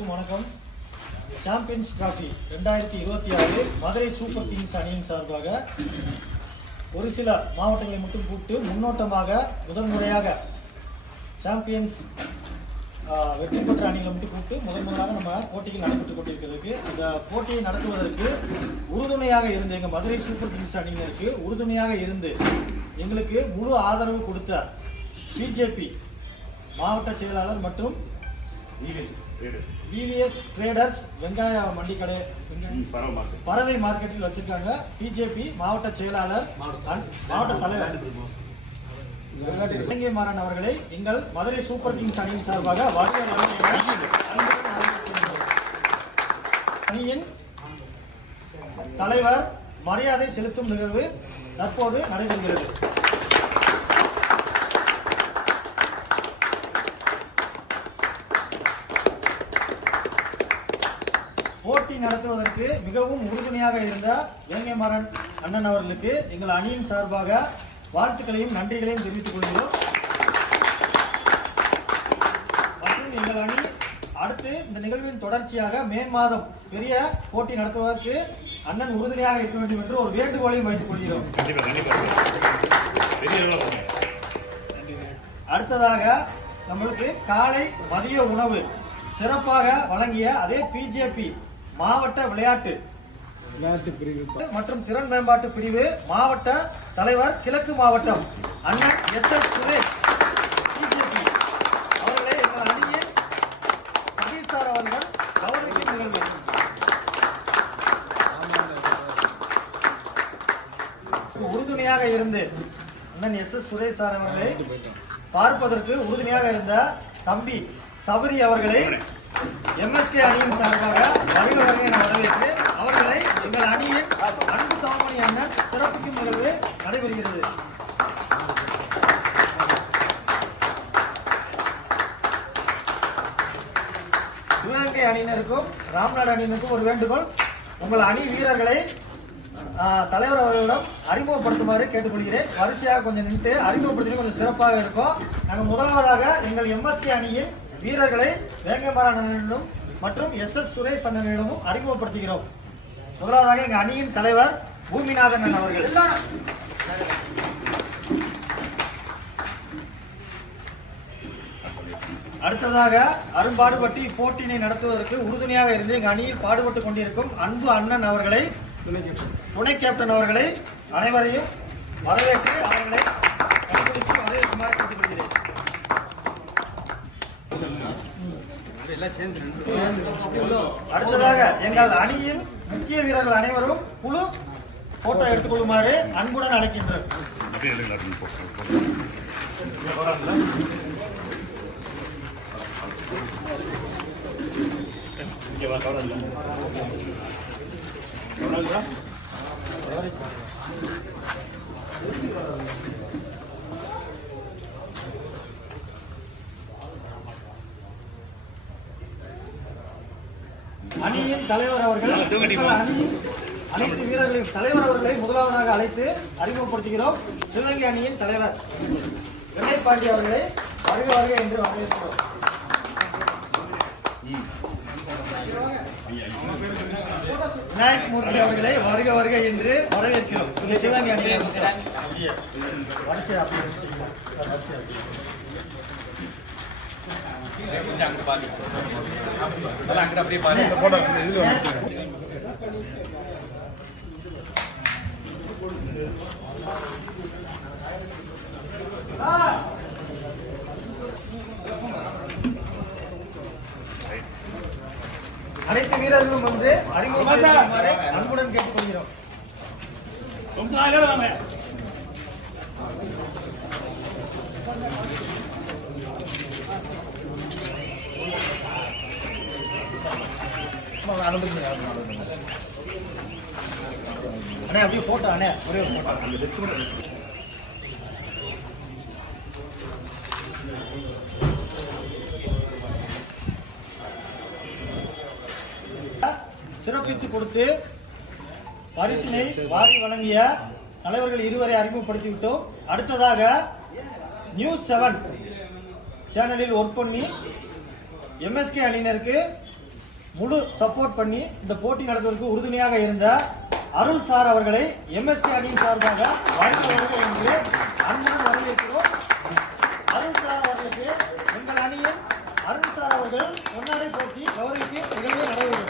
அனைவருக்கும் வணக்கம். Champions trophy 2026 Madurai super Kings அணியின் சார்பாக ஒரு சில மாவட்டங்களை மட்டும் கூப்பிட்டு முன்னோட்டமாக முதன்முறையாக சாம்பியன்ஸ் வெற்றி பெற்ற அணிகளை மட்டும் கூப்பிட்டு முதன்முறையாக நம்ம போட்டிகள் நடைபெற்றுக் கொண்டிருக்கிறதுக்கு அந்த போட்டியை நடத்துவதற்கு உறுதுணையாக இருந்து எங்கள் மதுரை சூப்பர் கிங்ஸ் அணியினருக்கு உறுதுணையாக இருந்து எங்களுக்கு முழு ஆதரவு கொடுத்த பிஜேபி மாவட்ட செயலாளர் மற்றும் VVS ட்ரேடர்ஸ் வெங்காய மண்டி கடை பறவை மார்க்கெட்டில் வச்சிருக்காங்க. பிஜேபி மாவட்ட செயலாளர் மாவட்ட தலைவர் இலங்கை மாறன் அவர்களை எங்கள் மதுரை சூப்பர் கிங்ஸ் அணியின் சார்பாக அணியின் தலைவர் மரியாதை செலுத்தும் நிகழ்வு தற்போது நடைபெறுகிறது. போட்டி நடத்துவதற்கு மிகவும் உறுதுணையாக இருந்த இலங்கை மாறன் அண்ணன் அவர்களுக்கு எங்கள் அணியின் சார்பாக வாழ்த்துக்களையும் நன்றிகளையும் தெரிவித்துக் கொள்கிறோம். மற்றும் எங்கள் அணி அடுத்து இந்த நிகழ்வின் தொடர்ச்சியாக மே மாதம் பெரிய போட்டி நடத்துவதற்கு அண்ணன் உறுதுணையாக இருக்க வேண்டும் என்று ஒரு வேண்டுகோளையும் வைத்துக் கொள்கிறோம். அடுத்ததாக நம்மளுக்கு காலை மதிய உணவு சிறப்பாக வழங்கிய அதே பிஜேபி மாவட்ட விளையாட்டு பிரிவு மற்றும் திறன் மேம்பாட்டு பிரிவு மாவட்ட தலைவர் கிழக்கு மாவட்டம் அண்ணன் SS சுரேஷ் பிஜேபி அவர்களை எங்கள் அணியின் சதீஷ் சார் அவர்கள் கௌரவிக்கும் நிகழ்வு. உறுதுணையாக இருந்து அண்ணன் SS சுரேஷ் சார் அவர்களை பார்ப்பதற்கு உறுதுணையாக இருந்த தம்பி சபரி அவர்களை MSK அணியின் சார்பாக வருக என வரவேற்று அவர்களை எங்கள் அணியின் அன்பு தாமணி அண்ணன் சிறப்பிக்கும் நிகழ்வு நடைபெறுகிறது. சிவகங்கை அணியினருக்கும் ராம்நாடு அணியினருக்கும் ஒரு வேண்டுகோள், உங்கள் அணி வீரர்களை தலைவர் அவர்களிடம் அறிமுகப்படுத்துமாறு கேட்டுக்கொள்கிறேன். வரிசையாக கொஞ்சம் நின்று அறிமுகப்படுத்தி கொஞ்சம் சிறப்பாக இருக்கும். நாங்கள் முதலாவதாக எங்கள் MSK அணியின் வீரர்களை வேங்கமாறன் அண்ணனிடம் மற்றும் SS சுரேஷ் அண்ணனிடமும் அறிமுகப்படுத்துகிறோம். முதலாவதாக எங்கள் அணியின் தலைவர் பூமிநாதன் அண்ணன் அவர்கள். அடுத்ததாக அரும்பாடுபட்டு இப்போட்டியினை நடத்துவதற்கு உறுதுணையாக இருந்து எங்கள் அணியில் பாடுபட்டு கொண்டிருக்கும் அன்பு அண்ணன் அவர்களை துணை கேப்டன் அவர்களை அனைவரையும் வரவேற்று அவர்களை வரவேற்குமாறு கேட்டுக்கொள்கிறேன். அடுத்ததாக எங்கள் அணியின் முக்கிய வீரர்கள் அனைவரும் குழு போட்டோ எடுத்துக்கொள்ளுமாறு அன்புடன் அழைக்கின்றனர். அணியின் தலைவர் அவர்கள் அணியின் அனைத்து வீரர்களையும் தலைவர் அவர்களை முதலாவதாக அழைத்து அறிமுகப்படுத்துகிறோம். சிவகங்கை அணியின் தலைவர் வெள்ளை பாண்டி அவர்களை வருக வருக என்று வரவேற்கிறோம். விநாயகமூர்த்தி அவர்களை வருக வருக என்று வரவேற்கிறோம். சிவகங்கை அணியின் வரிசை அனைத்து வீரர்களும் வந்து அறிமுகம் அன்புடன் கேட்டுக்கொள்கிறோம். அண்ணே அப்படியே போட்டோ அண்ணே ஒரே ஒரு போட்டோ. சிறப்பித்து கொடுத்து பரிசினை வாரி வழங்கிய தலைவர்கள் இருவரை அறிமுகப்படுத்திவிட்டோம். அடுத்ததாக News7 சேனலில் ஒர்க் பண்ணி MSK அணியினருக்கு முழு சப்போர்ட் பண்ணி இந்த போட்டி நடத்துவதற்கு உறுதுணையாக இருந்த அருள் சார் அவர்களை எம்எஸ்கே அணியின் சார்பாக வாழ்த்துவர்கள் என்று அன்புடன் வரவேற்கிறோம். அருள் சார் அவர்களுக்கு எங்கள் அணியின் அருள் சார் அவர்கள் பொன்னாடை போட்டி கௌரவிக்கு நிகழ்வு நடைபெறும்.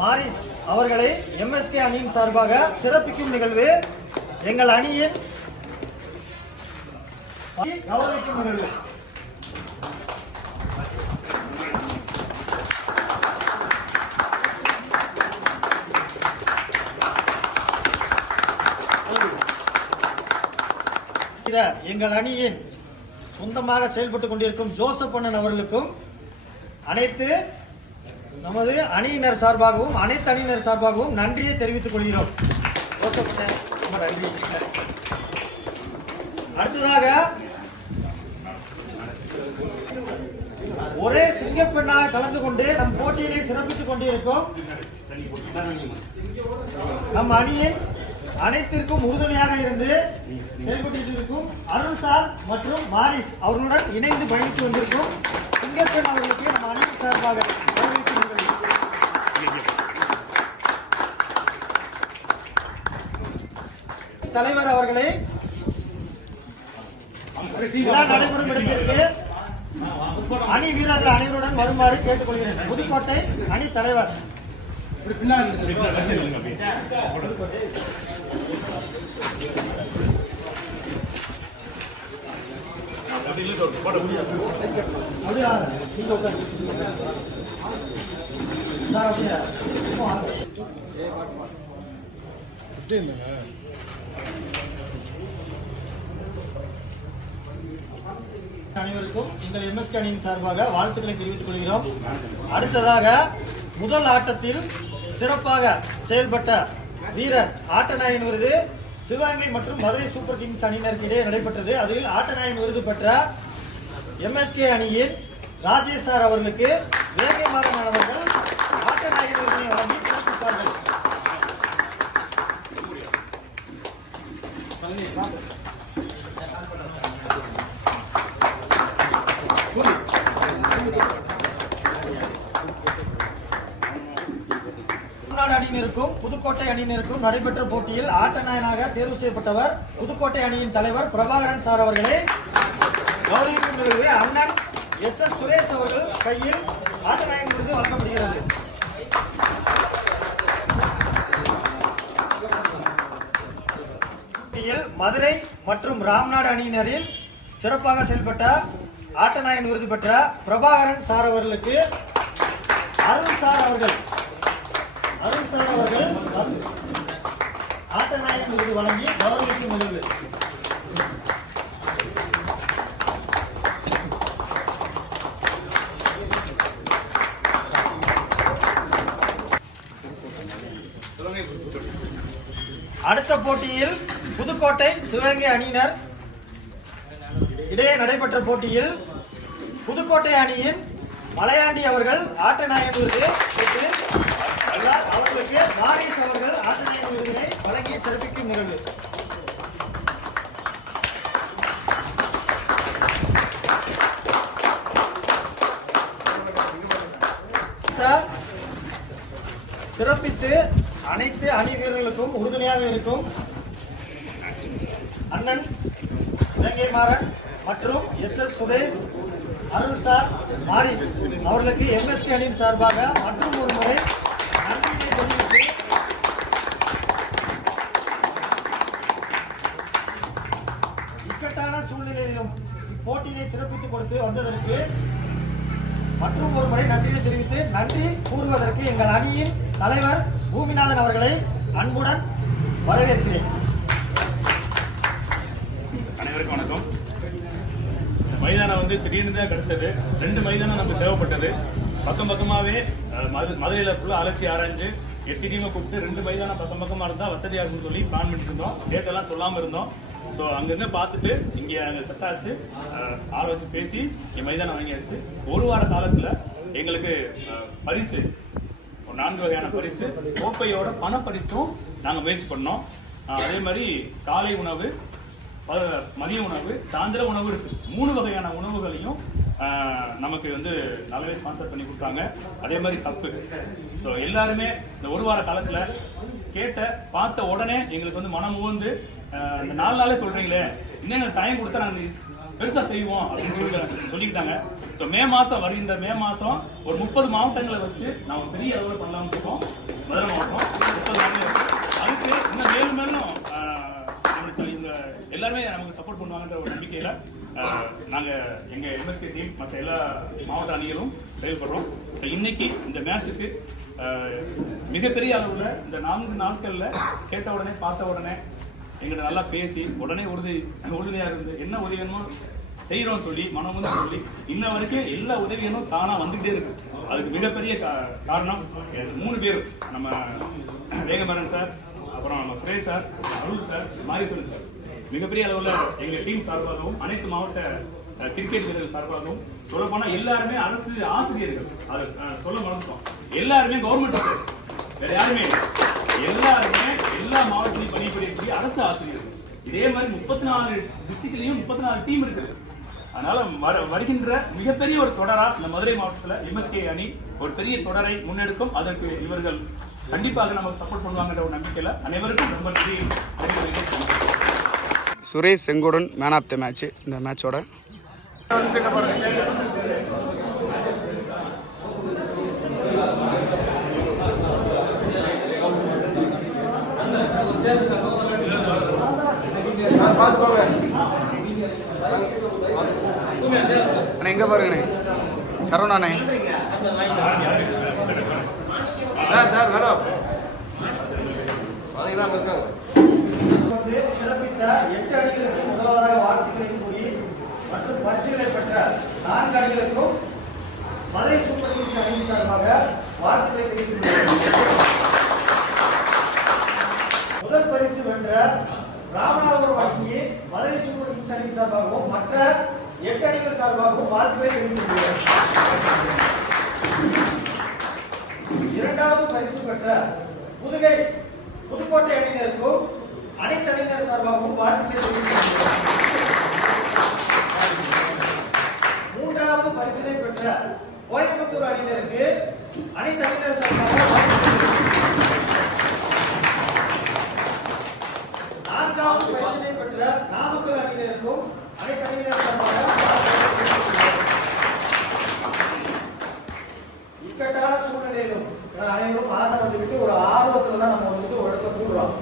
மாரிஸ் அவர்களை எம்எஸ்கே அணியின் சார்பாக சிறப்பிக்கும் நிகழ்வு எங்கள் அணியின் கௌரவிக்கும் நிகழ்வு. எங்கள் அணியின் சொந்தமாக செயல்பட்டுக் கொண்டிருக்கும் ஜோசப் அண்ணன் அவர்களுக்கும் அனைத்து நமது அணியினர் சார்பாகவும் அனைத்து அணியினர் சார்பாகவும் நன்றியை தெரிவித்துக் கொள்கிறோம். ஜோசப் அண்ணன் ரொம்ப நன்றி. அடுத்ததாக ஒரே சிங்கப்பெண்ணாக கலந்து கொண்டு நம் போட்டியினை சிறப்பித்துக் கொண்டிருக்கும் நம் அணியின் அனைத்திற்கும் உறுதுணையாக இருந்து செயல்பட்டிருக்கும் அருள் சார் மற்றும் மாரிஸ் அவர்களுடன் இணைந்து பயணித்து வந்திருக்கும் சிங்கப்பெண் அவர்களுக்கு நம் அணியின் சார்பாக தலைவர் அவர்களை நடைபெறும் இடத்திற்கு அணி வீரர்கள் அனைவருடன் வருமாறு கேட்டுக்கொள்கிறேன். புதுக்கோட்டை அணி தலைவர் அனைவருக்கும் எங்கள் எம்எஸ்கே அணியின் சார்பாக வாழ்த்துக்களை தெரிவித்துக் கொள்கிறோம். அடுத்ததாக முதல் ஆட்டத்தில் சிறப்பாக செயல்பட்ட வீரர் ஆட்டநாயகன் விருது சிவகங்கை மற்றும் மதுரை சூப்பர் கிங்ஸ் அணியினருக்கு இடையே நடைபெற்றது. அதில் ஆட்டநாயகன் விருது பெற்ற எம்எஸ்கே அணியின் ராஜேஷ் சார் அவர்களுக்கு வேங்கை மாறன் அவர்கள் ஆட்டநாயகன் விருதினை வழங்கி சிறப்பித்தார்கள். அணியினருக்கும் புதுக்கோட்டை அணியினருக்கும் நடைபெற்ற போட்டியில் ஆட்டநாயகனாக தேர்வு செய்யப்பட்டவர் புதுக்கோட்டை அணியின் தலைவர் பிரபாகரன் சார் அவர்களை கௌரவிக்கும் நிகழ்வு அண்ணன் எஸ் சுரேஷ் அவர்கள் கையில் ஆட்டநாயகன் விருது வழங்கப்படுகிறது. மதுரை மற்றும் ராம்நாடு அணியினரில் சிறப்பாக செயல்பட்ட ஆட்டநாயகன் விருது பெற்ற பிரபாகரன் சார் அவர்களுக்கு அருள் சார் அவர்கள் ஆட்டநாயகன் விருது வழங்கி கௌரவிக்கும் நிகழ்வு. அடுத்த போட்டியில் புதுக்கோட்டை சிவகங்கை அணியினர் இடையே நடைபெற்ற போட்டியில் புதுக்கோட்டை அணியின் மலையாண்டி அவர்கள் ஆட்டநாயகன் விருது பெற்று அவர்களுக்கு மாரிஸ் அவர்கள் ஆட்டநாயகன் விருதினை வழங்கி சிறப்பிக்கும் நிகழ்வு. சிறப்பித்து அனைத்து அணி வீரர்களுக்கும் உறுதுணையாக இருக்கும் அண்ணன் வேங்கை மாறன் மற்றும் எஸ் சுரேஷ் அருள் சார் மாரிஸ் அவர்களுக்கு எம்எஸ்கே அணியின் சார்பாக மற்றும் ஒரு முறை நன்றியை தெரிவித்து இக்கட்டான சூழ்நிலையிலும் இப்போட்டியினை சிறப்பித்துக் கொடுத்து வந்ததற்கு மற்றும் ஒரு முறை நன்றியை தெரிவித்து நன்றி கூறுவதற்கு எங்கள் அணியின் தலைவர் பூமிநாதன் அவர்களை அன்புடன் வரவேற்கிறேன். அனைவருக்கும் வணக்கம். மைதானம் திடீர்னு தான் கிடைச்சது. 2 மைதானம் நமக்கு தேவைப்பட்டது. பக்கமாகவே மதுரையில் ஃபுல்லாக அலட்சி ஆராய்ஞ்சு 8 டீமை கூப்பிட்டு 2 மைதானம் பக்கமாக இருந்தால் வசதியாக இருக்குன்னு சொல்லி பிளான் பண்ணிட்டு இருந்தோம். டேட்டெல்லாம் சொல்லாமல் இருந்தோம். ஸோ அங்கேருந்து பார்த்துட்டு இங்கே அங்கே செட் ஆச்சு, ஆள் வச்சு பேசி இங்கே மைதானம் வாங்கியாச்சு. ஒரு வார காலத்தில் எங்களுக்கு பரிசு 4 வகையான பரிசு, கோப்பையோட பணப்பரிசும் நாங்கள் முயற்சி பண்ணோம். அதே மாதிரி காலை உணவு, மதிய உணவு, சாயந்தர உணவு இருக்கு. 3 வகையான உணவுகளையும் நமக்கு வந்து நல்லாவே ஸ்பான்சர் பண்ணி கொடுத்தாங்க. அதே மாதிரி கப்பு. ஸோ எல்லாருமே இந்த ஒரு வார காலத்துல பார்த்த உடனே எங்களுக்கு வந்து மனம் உவந்து இந்த 4 நாளே சொல்றீங்களே, இன்னும் டைம் கொடுத்தா நாங்கள் பெருசா செய்வோம் அப்படின்னு சொல்லிக்கிட்டாங்க. ஸோ வருகின்ற மே மாசம் ஒரு 30 மாவட்டங்களை வச்சு நாம பெரிய அளவில் பண்ணலாம்னு இருக்கோம். மதுரை மாவட்டம் 30 மாவட்டம். அதுக்கு இன்னும் மேலும் மேலும் இவங்க எல்லாருமே நமக்கு சப்போர்ட் பண்ணுவாங்கன்ற ஒரு நம்பிக்கையில நாங்க எங்க எம்எஸ்கே டீம் மற்ற எல்லா மாவட்ட அணிகளும் செயல்படுறோம். ஸோ இன்னைக்கு இந்த மேட்சுக்கு மிகப்பெரிய அளவுல இந்த 4 நாட்கள்ல கேட்ட உடனே பார்த்த உடனே எங்கிட்ட நல்லா பேசி உடனே உறுதியா இருந்து என்ன உதவி வேணுமோ செய்யறோம் சொல்லி மனம் வந்து சொல்லி இன்ன வரைக்கும் எல்லா உதவிகளும் தானா வந்துகிட்டே இருக்கு. அதுக்கு மிகப்பெரிய காரணம் 3 பேரும், நம்ம வேகமரன் சார், அப்புறம் நம்ம சுரேஷ் சார், அருள் சார், மாரிசன் சார். மிகப்பெரிய அளவில் எங்க டீம் சார்பாகவும் அனைத்து மாவட்ட கிரிக்கெட் வீரர்கள் சார்பாகவும் சொல்ல போனா எல்லாருமே அரசு ஆசிரியர்கள், அதை சொல்ல மறந்துட்டோம். எல்லாருமே கவர்மெண்ட் ஆஃபீஸ், வேற யாருமே எல்லாருமே எல்லா மாவட்டத்திலையும் பணிபுரியக்கூடிய அரசு ஆசிரியர்கள். இதே மாதிரி 34 டிஸ்ட்ரிக்ட்லயும் 34 டீம் இருக்குது. அதனால வருகின்ற மிகப்பெரிய ஒரு தொடரா இந்த மதுரை மாவட்டத்தில் எம்எஸ்கே அணி ஒரு பெரிய தொடரை முன்னெடுக்கும். அதற்கு இவர்கள் கண்டிப்பாக நமக்கு சப்போர்ட் பண்ணுவாங்கன்ற ஒரு நம்பிக்கையில அனைவருக்கும் ரொம்ப நன்றி. Suresh Chengodan man of the match. இந்த மேட்சோட அண்ணா எங்க பாருங்கண்ணே, சரவணாண்ணே சிறப்பித்த 8 அணிகளுக்கு முதலாவதாக வாழ்த்துக்களை கூறி மற்றும் பரிசுகளை பெற்ற 4 அணிகளுக்கும் மதுரை சூப்பர் கிங்ஸ் அணியின் சார்பாக வாழ்த்துக்களை தெரிவித்துள்ளனர். முதல் பரிசு வென்ற ராமநாதபுரம் அணிக்கு மதுரை சூப்பர் கிங்ஸ் அணியின் சார்பாகவும் மற்ற 8 அணிகள் சார்பாகவும் வாழ்த்துக்களை தெரிவித்துள்ளனர். இரண்டாவது பரிசு பெற்ற புதுக்கோட்டை அணியினருக்கும் அனைத்து அணியினர் சார்பாகவும் வாழ்த்துக்களை தெரிவித்துள்ளனர். மூன்றாவது பரிசினை பெற்ற கோயம்புத்தூர் அணியினருக்கு அனைத்து அணியினர் சார்பாக நான்காவது பரிசினை பெற்ற நாமக்கல் அணியினருக்கும் அனைத்து அணியினர் சார்பாக இக்கட்டான சூழ்நிலையிலும் அனைவரும் ஆசை வந்துவிட்டு ஒரு ஆர்வத்துல தான் நம்ம வந்து ஒரு இடத்துல கூடுறோம்.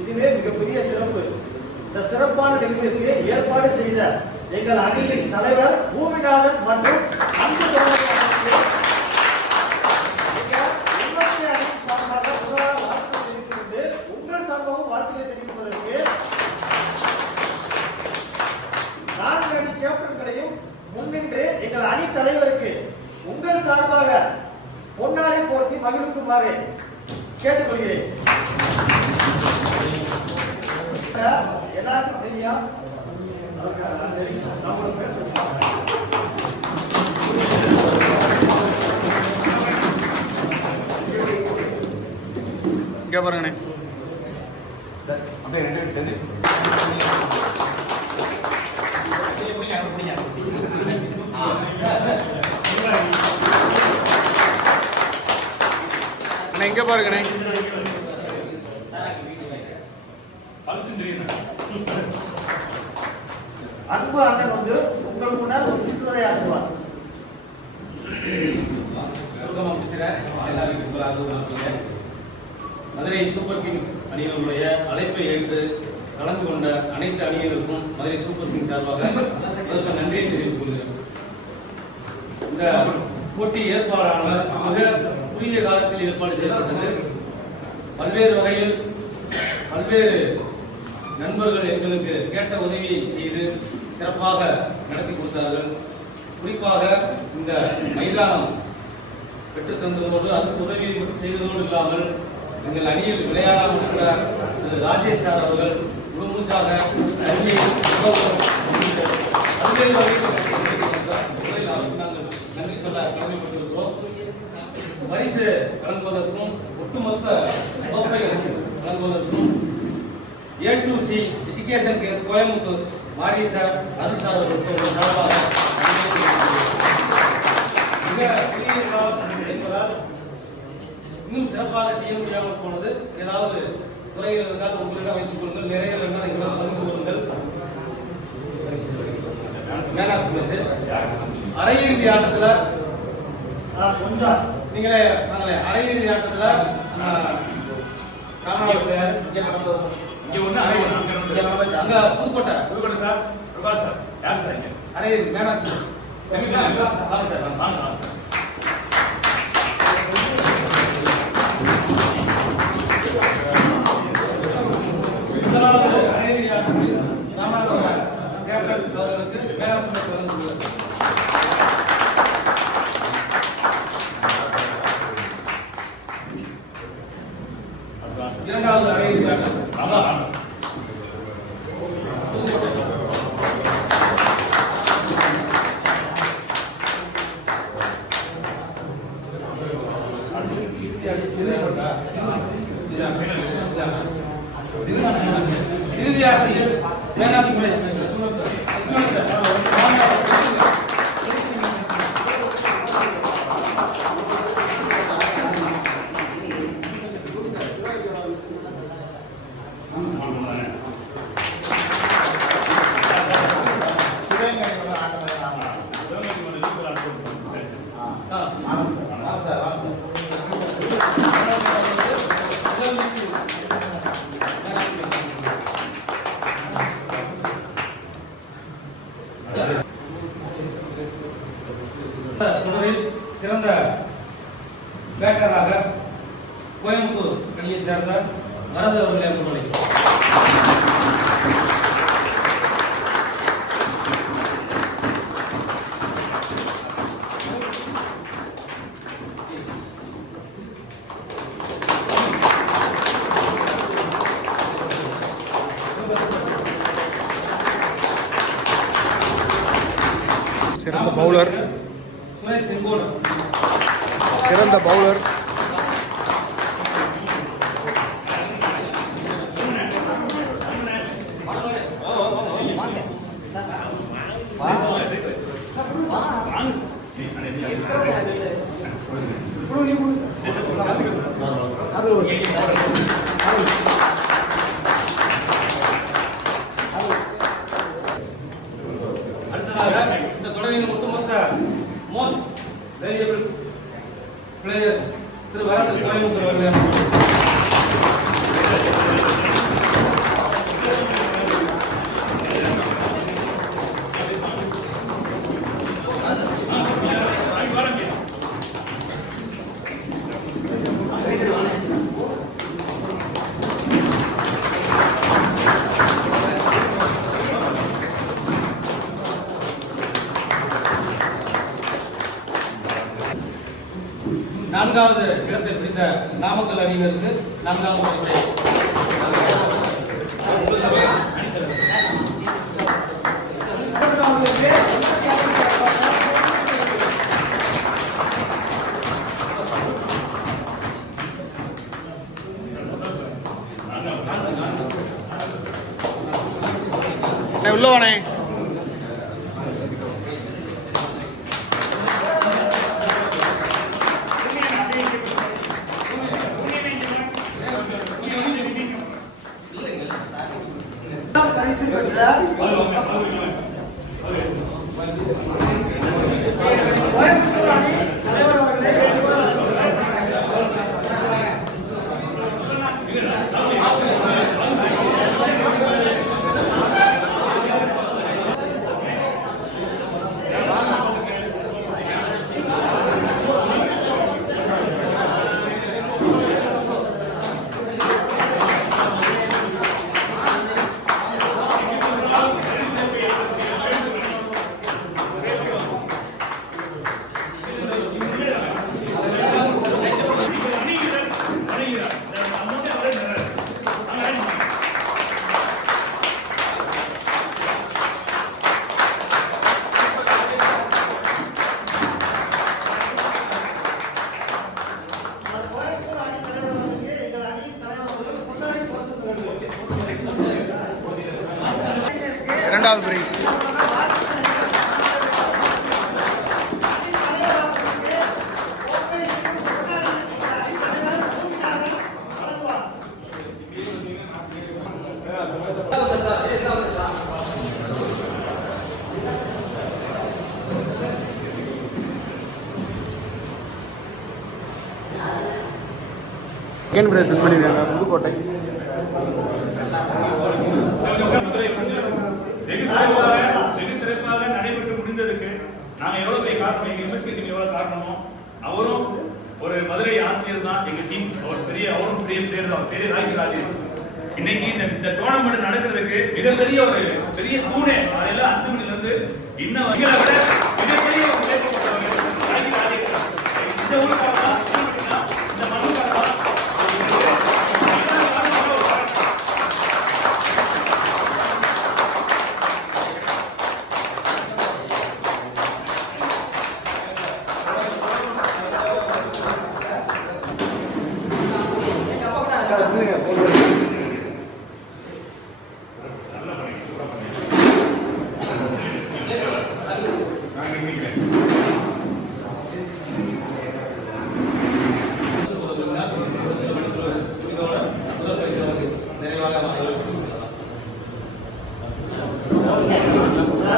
இதுவே மிகப்பெரிய சிறப்பு. இந்த சிறப்பான நிகழ்விற்கு ஏற்பாடு செய்த எங்கள் அணியின் தலைவர் பூமிநாதன் மற்றும் அன்பு சார்பாக வாழ்த்துக்களை தெரிவித்துள்ளது. உங்கள் சார்பாகவும் வாழ்த்துக்களை தெரிவிப்பதற்கு 4 அணி கேப்டன்களையும் முன்னின்று எங்கள் அணி தலைவருக்கு உங்கள் சார்பாக பொன்னாடை போர்த்தி மகிழ்வுக்குமாறு கேட்டுக்கொள்கிறேன். எல்லாருக்கும் தெரியும். சரி, நம்ம பேசுறோம். இங்க பாருங்கண்ணே சார், அப்படியே 2 பேரும் சேர்ந்து எங்க பாருங்கண்ணே. அன்பு அண்ணன் வந்து உங்கள் முன்னால் ஒரு சிற்றுரை ஆற்றுவார். மதுரை சூப்பர் கிங்ஸ் அணியினருடைய அழைப்பை ஏற்று கலந்து கொண்ட அனைத்து அணியினருக்கும் மதுரை சூப்பர் கிங்ஸ் சார்பாக அதற்கு நன்றியை தெரிவித்துக் கொள்கிறேன். இந்த போட்டி ஏற்பாடானது மிக குறுகிய காலத்தில் ஏற்பாடு செய்யப்பட்டது. பல்வேறு வகையில் பல்வேறு நண்பர்கள் எங்களுக்கு கேட்ட உதவியை செய்து சிறப்பாக நடத்தி கொடுத்தார்கள். குறிப்பாக இந்த மைதானம் பெற்றுத் தந்ததோடு அதுக்கு உதவி செய்வதோடு இல்லாமல் எங்கள் அணியில் விளையாடாமல் கூட திரு ராஜேஷ் சார் அவர்கள் முழுமூச்சாக பல்வேறு வகையில் நாங்கள் நன்றி சொல்ல கடமைப்பட்டிருக்கிறோம். பரிசு வழங்குவதற்கும் ஒட்டுமொத்த கோப்பை வழங்குவதற்கும் A2C எஜுகேஷன் கேர் கோயம்புத்தூர் மாரி சார் அருள் சார் அவர்களுக்கு சார்பாக மிக பெரிய காலம் என்பதால் இன்னும் சிறப்பாக செய்ய முடியாமல் போனது. ஏதாவது குறைகள் இருந்தால் உங்களிடம் வைத்துக் கொள்ளுங்கள், நிறைய இருந்தால் எங்களிடம் பகிர்ந்து கொள்ளுங்கள். அரையிறுதி ஆட்டத்துல நீங்களே அரையிறுதி ஆட்டத்துல அங்க புதுக்கோட்டை சார் பிரபாஸ் சார் யார் சார் இங்க அரையிறுதி மேனாக்கு சார் முதலாவது அரையிறுதி ஆட்டத்தில் ராமநாதபுரம் கேப்டன் அவர்களுக்கு மேலாண்மை வழங்குகிறது. இரண்டாவது அரையிறுதி ஆட்டம் இறுதி ஆட்டத்தில் மேனாக்கு தொடரில் சிறந்த பேட்டராக கோயம்புத்தூர் அணியைச் சேர்ந்த வரது அவர்களை முன்வைக்கிறார். சிறந்த பவுலர் சுரேஷ் செங்கோடன் சிறந்த பவுலர் அடுத்ததாக இந்த தொடரின் ஒட்டுமொத்த மோஸ்ட் வேல்யூபிள் பிளேயர் திரு வரது கோயம்புத்தூர் அவர்கள் நான்காவது இடத்தை பிடித்த நாமக்கல் அணியினருக்கு நான்காவது பரிசை உள்ள வானே பரிசு பெற்ற கோயம்புத்தூர் அணி தலைவர் அவர்களை இரண்டாவது பிரைஸ். செகண்ட் பிரைஸ் வின் பண்ணிருக்காங்க புதுக்கோட்டை. வெகு சிறப்பாக நடைபெற்று முடிந்ததுக்கு நாங்க எவ்வளவு பெரிய காரணம், எங்க எம்எஸ்கே எவ்வளவு காரணமோ அவரும் ஒரு மதுரை ஆசிரியர் தான் எங்க டீம். அவரும் பெரிய பிளேயர் தான், பெரிய ராக்கி ராஜேஷ். இன்னைக்கு இந்த டோர்னமெண்ட் நடக்கிறதுக்கு மிகப்பெரிய ஒரு பெரிய தூணே காலையில 5 மணில இருந்து இன்னும் மிகப்பெரிய ஒரு ராக்கி ராஜேஷ். இந்த ஊருக்காரா இந்த மண்ணுக்காரா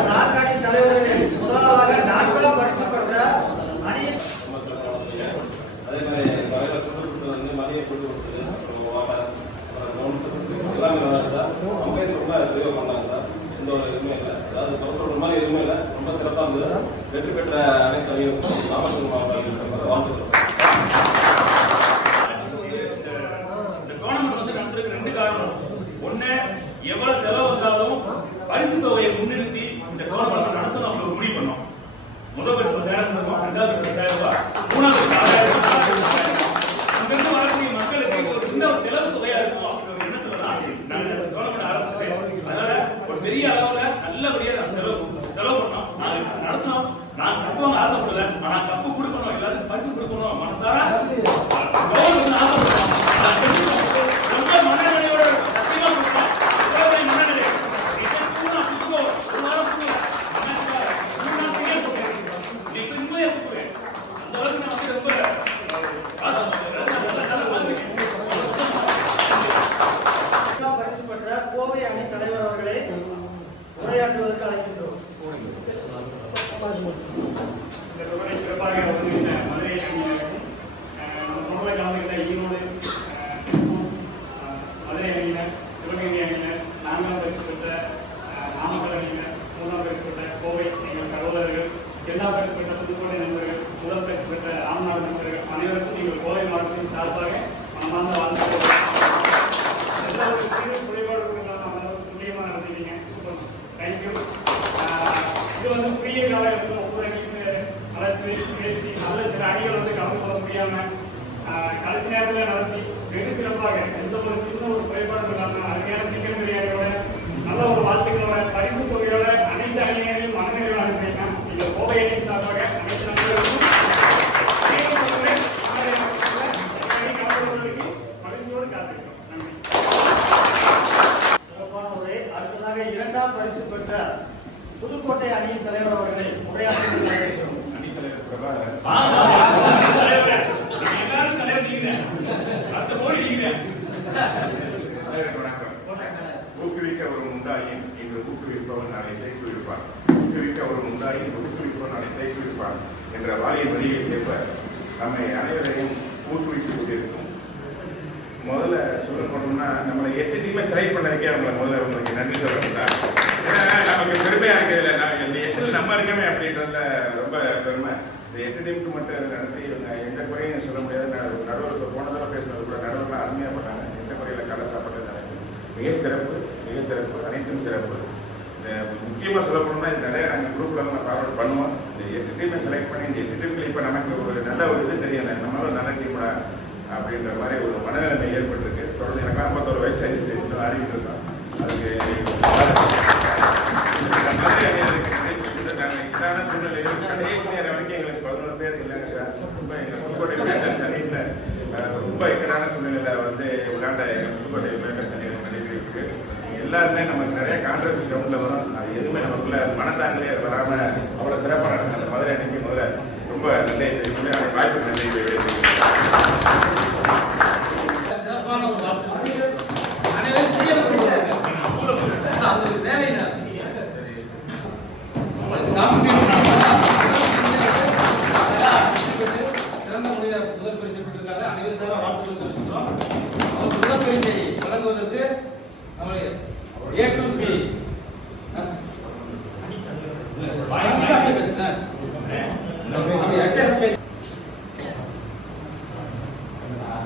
நாற்காலி தலைவர்களே, முதலாவதாக 4ஆம் பரிசு பெற்ற அணியின் அதே மாதிரி மதிய ஃபுட்டு கொடுத்தது, வாட்டர், எல்லாமே நல்லா இருந்தா அம்பையர் ரொம்ப தெளிவாக பண்ணாங்க சார். எந்த ஒரு இதுவுமே இல்லை, அதாவது குறை சொல்ற மாதிரி எதுவுமே இல்லை, ரொம்ப சிறப்பாக இருந்தது. வெற்றி பெற்ற அனைத்து அணிகளுக்கும் நாமக்கல் மாவட்ட அணிகளுக்கு வாழ்த்துக்கள் சார். இந்த டோர்னமெண்ட் வந்து நடத்துறதுக்கு 2 காரணம். ஒண்ணு, எவ்வளவு செலவு வந்தாலும் பரிசு தொகையை முன்னிறுத்தி இந்த டோர்னமெண்ட் நடத்தணும் அப்படி ஒரு முடிவு பண்ணோம். முதல் பரிசு 10,000 இருக்கும், 2வது பரிசு 10,000 ரூபாய், 3வது பரிசு 6,000 ரூபாய். அங்கிருந்து வரக்கூடிய மக்களுக்கு ஒரு சின்ன ஒரு செலவு தொகையா இருக்கும் அப்படின்ற ஒரு எண்ணத்துல தான் நாங்க இந்த டோர்னமெண்ட் ஆரம்பிச்சோம். அதனால ஒரு பெரிய அளவுல நல்லபடியா செலவு பண்ணோம். நாங்க நடத்தணும். நான் கப்புவாங்க ஆசைப்படல, ஆனா கப்பு கொடுக்கணும், எல்லாத்துக்கும் பரிசு கொடுக்கணும் மனசார கவர்மெண்ட் ஆசைப்படுறோம். ரொம்ப மனநிலையோட சத்தியமா கொடுக்கணும். மனநிலை ஒரு வாரம் அந்த அளவுக்கு நான் வந்து ரொம்ப பரிசு பெற்ற கோவை அணி தலைவர் அவர்களை உரையாற்றுவதற்கு அழைக்கின்றோம். இந்த தொடரை சிறப்பாக நடத்துகின்ற மதுரை அணியினருக்கும் நம்ம தொடரை கலந்துகிட்ட ஈரோடு, மதுரை அணியினர், சிவகங்கை அணியினர், 4ஆம் பரிசு பெற்ற நாமக்கல் அணியினர், 3ஆம் பரிசு பெற்ற கோவை எங்கள் சகோதரர்கள், 2ஆம் பரிசு பெற்ற புதுக்கோட்டை நண்பர்கள், 1ஆம் பரிசு பெற்ற ராமநாடு நண்பர்கள் அனைவருக்கும் நீங்கள் கோவை மாவட்டத்தின் சார்பாக மனமார்ந்த வாழ்த்துக்கள். எல்லா ஒரு சிறு குறைபாடுகளும் துல்லியமாக நடத்திட்டீங்க. Super, thank you. இது வந்து குறுகிய காலகட்டத்தில் ஒவ்வொரு அணியும் அழைச்சி பேசி நல்ல சில அணிகள் வந்து கலந்து கொள்ள முடியாம கடைசி நேரத்தில் நடத்தி வெகு சிறப்பாக எந்த ஒரு சின்ன ஒரு குறைபாடும் இல்லாமல் அருமையான சிக்கன் பிரியாணியோட நல்ல ஒரு வாழ்த்துக்களோட பரிசு தொகையோட அனைத்து அணிகளையும் மனநிறைவு அனுப்பியிருக்கேன். இந்த கோவை அணி சார்பாக அனைத்து நண்பர்களுக்கும் மகிழ்ச்சியோடு காத்திருக்கிறோம். நன்றி. சிறப்பான உரை. அடுத்ததாக 2ஆம் பரிசு பெற்ற புதுக்கோட்டை அணியின் தலைவர் அவர்களை உரையாற்றுவதற்கு அழைக்கின்றோம். ஊக்குவிக்க ஒரு உண்டாயின் இன்று ஊக்குவிப்பவன் நாளை தேய்க்குவிப்பான், ஊக்குவிக்க ஒரு உண்டாயின் ஊக்குவிப்பவன் நாளை தேய்க்குவிப்பான் என்ற வாலியின் வரிகளுக்கேற்ப நம்மை அனைவரையும் ஊக்குவித்துக் கொண்டிருக்கும். முதல்ல சொல்ல போனோம்னா நம்மளை 8 டீமை செலக்ட் பண்ணதுக்கே முதல்ல உங்களுக்கு நன்றி சொல்லணும். ஏன்னா நமக்கு பெருமையா இருக்கிறதுல நாங்கள் இந்த 8ல் நம்ம இருக்கமே அப்படின்றதுல ரொம்ப பெருமை. இந்த 8 டீமுக்கு மட்டும் நடத்தி எந்த குறையும் சொல்ல முடியாது. நடுவருக்கு போன தடவை பேசுனது கூட நடுவர்கள் அருமையாக பண்ணாங்க. எந்த குறையில் கடை சாப்பிட்டது மிகச்சிறப்பு, அனைத்தும் சிறப்பு. முக்கியமாக சொல்ல போனோம்னா இந்த நிறைய நாங்கள் குரூப்பில் நம்ம ஃபார்வர்ட் பண்ணுவோம். இந்த 8 டீமை செலக்ட் பண்ணி இந்த 8 டீமுக்கு இப்போ நமக்கு ஒரு நல்ல ஒரு இது தெரியல, நம்மளால நல்ல டீமோட அப்படின்ற மாதிரி ஒரு மனநிலைமை ஏற்பட்டிருக்கு. தொடர்ந்து எனக்கு 51 வயசு ஆயிடுச்சு, இன்னும் ஆடிக்கிட்டு இருக்கோம். அதுக்கு இதான சூழ்நிலையில் கடைசி நேரம் வரைக்கும் எங்களுக்கு 11 பேர் இல்லைங்க சார். ரொம்ப எங்கள் புதுக்கோட்டை மேக்கர்ஸ் அணியில் ரொம்ப இக்கட்டான சூழ்நிலையில் வந்து விளையாண்ட எங்கள் புதுக்கோட்டை மேக்கர்ஸ் அணியில் நடைபெற்றிருக்கு. எல்லாருமே நமக்கு நிறைய கான்ட்ரவர்சி கிரவுண்டில் வரும். அது எதுவுமே நமக்குள்ள மனத்தாங்களே வராமல் அவ்வளோ சிறப்பாக நடக்கும். அந்த மதுரை அன்னைக்கு முதல்ல ரொம்ப நன்றி சொல்லி அந்த வாய்ப்பு நன்றி. சிறப்பான ஒரு வாய்ப்பு அனைவரும் செய்யப்படுகிறாங்க. அவங்களுக்கு தேவை என்ன? சிறந்த முறையில் முதல் பரிசு பெற்றிருக்காங்க. அனைவரும் சார் வாழ்த்துக்கள் தெரிவிக்கிறோம். அவர் முதல் பரிசை வழங்குவதற்கு நம்மளுடைய A to C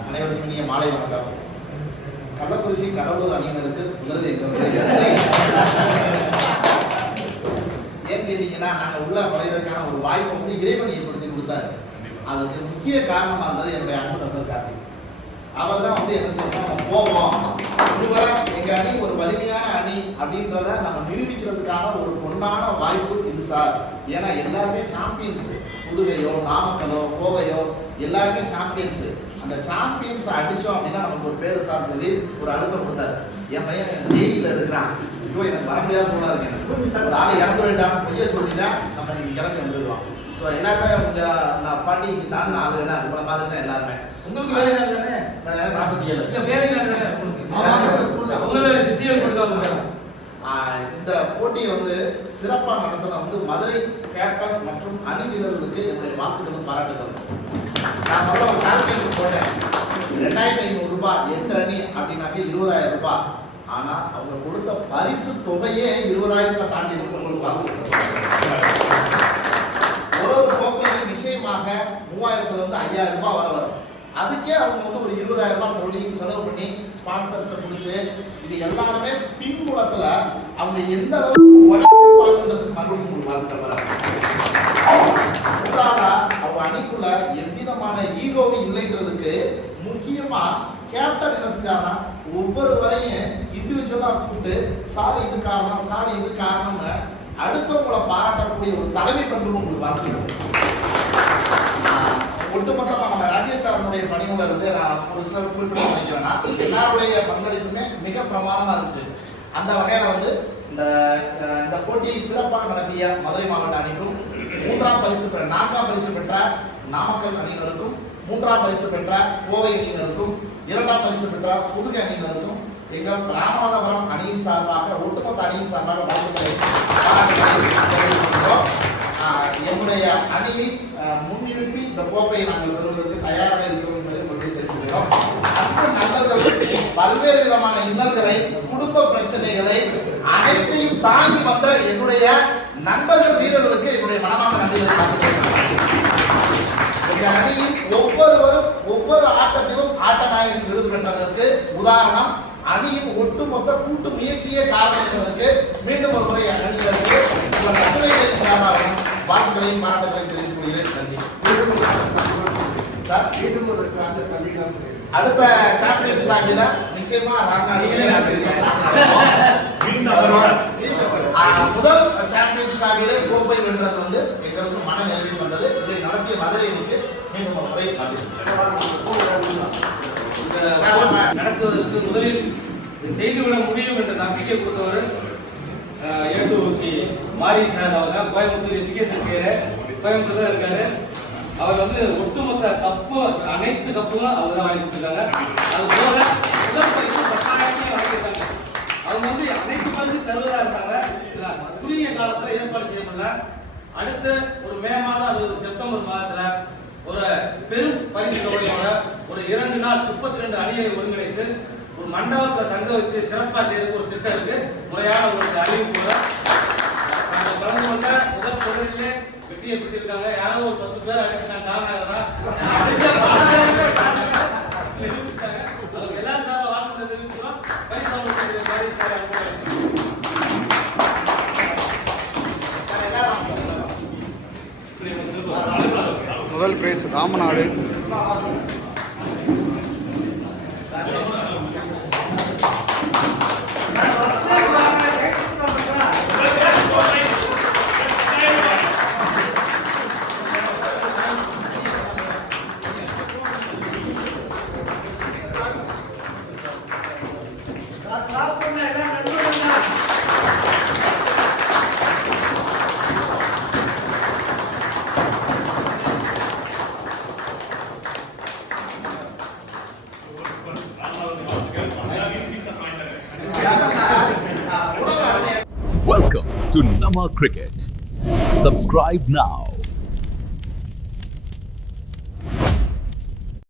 அனைவருக்கும் இனிய மாலை வணக்கம். கள்ளக்குறிச்சி கடலூர் அணியினருக்கு முதலில் ஏன் கேட்டீங்கன்னா, நாங்கள் உள்ள நுழைவதற்கான ஒரு வாய்ப்பை வந்து இறைவன் ஏற்படுத்தி கொடுத்தாரு. அதுக்கு முக்கிய காரணமாக இருந்தது என்னுடைய அன்பு நண்பர் கார்த்திக். அவர் தான் வந்து என்ன செய்யணும், நம்ம போவோம் இதுவரை எங்கள் அணி ஒரு வலிமையான அணி அப்படின்றத நம்ம நிரூபிக்கிறதுக்கான ஒரு பொன்னான வாய்ப்பு இது சார். ஏன்னா எல்லாருமே சாம்பியன்ஸு, புதுவையோ நாமக்கலோ கோவையோ எல்லாருமே சாம்பியன்ஸு. அந்த சாம்பியன்ஸை அடித்தோம் அப்படின்னா நமக்கு ஒரு பேர் சார் சொல்லி ஒரு அடுத்த கொடுத்தாரு. என் பையன் ஜெயிலில் இருக்கிறான், இப்போ எனக்கு வர முடியாத போல இருக்கு, ஒரு ஆள் இறந்து போயிட்டான் பொய்ய சொல்லி தான் நம்ம நீங்கள் இறந்து வந்துடுவோம். ஸோ எல்லாருமே நான் பாட்டிக்கு தான் ஆளு தான் உங்களை மாதிரி தான் எல்லாருமே. உங்களுக்கு வேலை தானே? 47 இல்ல வேலை தானே? உங்களுக்கு சிசிஎல் கொடுத்தாங்க. இந்த போட்டியை வந்து சிறப்பாக நடத்தின வந்து மதுரை கேப்டன் மற்றும் அணி வீரர்களுக்கு என்னுடைய வாழ்த்துக்களும் பாராட்டுகளும். நான் முதல்ல ஒரு கால்குலேஷன் போட்டேன். 2500 ரூபாய் 8 அணி அப்படின்னாக்க 20,000 ரூபாய். ஆனால் அவங்க கொடுத்த பரிசு தொகையே 20,000 தாண்டி இருக்கும். உங்களுக்கு வாழ்த்துக்கள். ஒரு கோப்பையில் நிச்சயமாக 3000 இருந்து 5000 ரூபாய் வரும். அதுக்கே அவங்க வந்து ஒரு 20,000 ரூபாய் செலவு பண்ணி ஸ்பான்சர்ஸை முடிச்சு இது எல்லாருமே பின்புலத்தில் அவங்க எந்த அளவுக்கு உழைச்சிருப்பாங்கன்றதுக்கு மறுபடியும் உங்களுக்கு வாழ்த்துக்கள். அவங்க அணிக்குள்ள எவ்விதமான ஈகோவும் இல்லைன்றதுக்கு முக்கியமா கேப்டன் என்ன செஞ்சாங்கன்னா ஒவ்வொரு வரையும் இண்டிவிஜுவலா கூப்பிட்டு சார் இது காரணம், சார் இது காரணம்னு அடுத்தவங்களை பாராட்டக்கூடிய ஒரு தலைமை பண்பு உங்களுக்கு வாழ்த்துக்கள். ஒட்டுமொத்தமாக நம்ம ராஜேஷ் சாரனுடைய பணியுள்ள இருந்து நான் ஒரு சிலர் குறிப்பிட நினைக்கிறேன்னா எல்லாருடைய பங்களிப்புமே மிக பிரமாதமாக இருந்துச்சு. அந்த வகையில் வந்து இந்த போட்டியை சிறப்பாக நடத்திய மதுரை மாவட்ட அணிக்கும் 3ஆம் பரிசு 4ஆம் பரிசு பெற்ற நாமக்கல் அணியினருக்கும் 3ஆம் பரிசு பெற்ற கோவை அணியினருக்கும் 2ஆம் பரிசு பெற்ற புதுகை அணியினருக்கும் எங்கள் ராமநாதபுரம் அணியின் சார்பாக ஒட்டுமொத்த அணியின் சார்பாக வாழ்த்துக்களை என்னுடைய அணியை முன்னிறுத்தி இந்த கோப்பையை நாங்கள் பெறுவதற்கு தயாராக இருக்கிறோம் என்பதை உங்களுக்கு தெரிவிக்கிறோம். அன்பு நண்பர்கள் பல்வேறு விதமான இன்னல்களை, குடும்ப பிரச்சனைகளை அனைத்தையும் தாங்கி வந்த என்னுடைய நண்பர்கள் வீரர்களுக்கு என்னுடைய மனமான நன்றிகளை காட்டுகிறேன். இந்த அணியில் ஒவ்வொருவரும் ஒவ்வொரு ஆட்டத்திலும் ஆட்ட நாயகன் விருது பெற்றதற்கு உதாரணம் அணியின் ஒட்டுமொத்த கூட்டு முயற்சியே காரணம் என்பதற்கு மீண்டும் ஒரு முறை அணிகளுக்கு உங்கள் அத்துணைகளின் சார்பாக வாழ்த்துக்களையும் பாராட்டுகளையும் தெரிவித்துக் கொள்கிறேன். நன்றி. அடுத்த சாம்பியன்ஸ் ட்ராஃபில நிச்சயமா முதல் சாம்பியன்ஸ் ட்ராஃபில கோப்பை வென்றது வந்து எங்களுக்கு மன நிறைவில் வந்தது. இதை நடத்திய மதுரைக்கு மீண்டும் ஒரு முறை நடத்துவதற்கு முதலில் செய்துவிட முடியும் என்ற நம்பிக்கை கொடுத்தவர் A to C மாரி சார். அவர் கோயம்புத்தூர் எஜுகேஷன் கோயம்புத்தூர் தான் இருக்காரு. அவர் வந்து ஒட்டுமொத்த கப்பு அனைத்து கப்புகளும் அவர் தான் வாங்கி கொடுத்துருக்காங்க. அது போல முதல் பரிசு 10,000 வாங்கியிருக்காங்க. அவங்க வந்து அனைத்து பரிசு தருவதா இருக்காங்க. சில குறுகிய காலத்துல ஏற்பாடு செய்யப்படல. அடுத்து ஒரு மே மாதம் அல்லது செப்டம்பர் மாதத்துல ஒரு பெரும் பரிசு தொகையோட ஒரு 2 நாள் 32 அணியை ஒருங்கிணைத்து ஒரு மண்டபத்தை தங்க வச்சு சிறப்பாக செய்யறதுக்கு ஒரு திட்டம் இருக்கு. முறையான ஒரு அறிவிப்பு கலந்து கொண்ட முதல் தொழிலே வெற்றியை பெற்றிருக்காங்க. யாரோ ஒரு 10 பேர் அடிச்சு காரணம் எல்லாரும் வாழ்க்கை தெரிவிக்கிறோம். முதல் பிரைஸ் ராமநாடு. சாப்பிடுங்க எல்லாம் Welcome to Nama Cricket. Subscribe now.